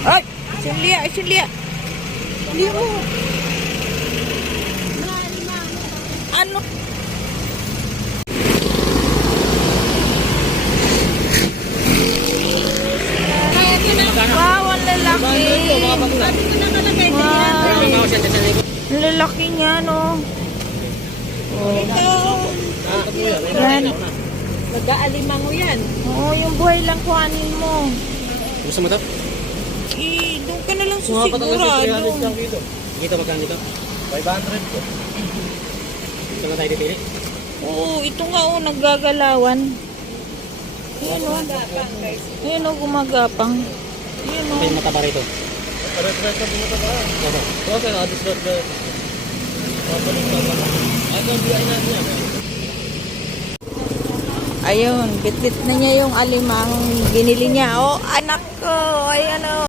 Ay! Sinlia! Sinlia! Hindi mo! Ano? Wow, ang lalaki! Wow! Ang lalaki niya, no? Oh. Yan. Nag-aalimango yan. Oo, yung buhay lang kuhanin mo. Gusto mo ito? Doon ka na lang sa sigurado. Kita magkano dito? 500 po. Gusto na tayo dipili? Oo, ito nga oh, naggagalawan. Ayan o. Ayan o, gumagapang. Ayan o. May mataba rito. Ayun, bit-bit na niya yung alimang binili niya. Oh, anak ko, ayan o.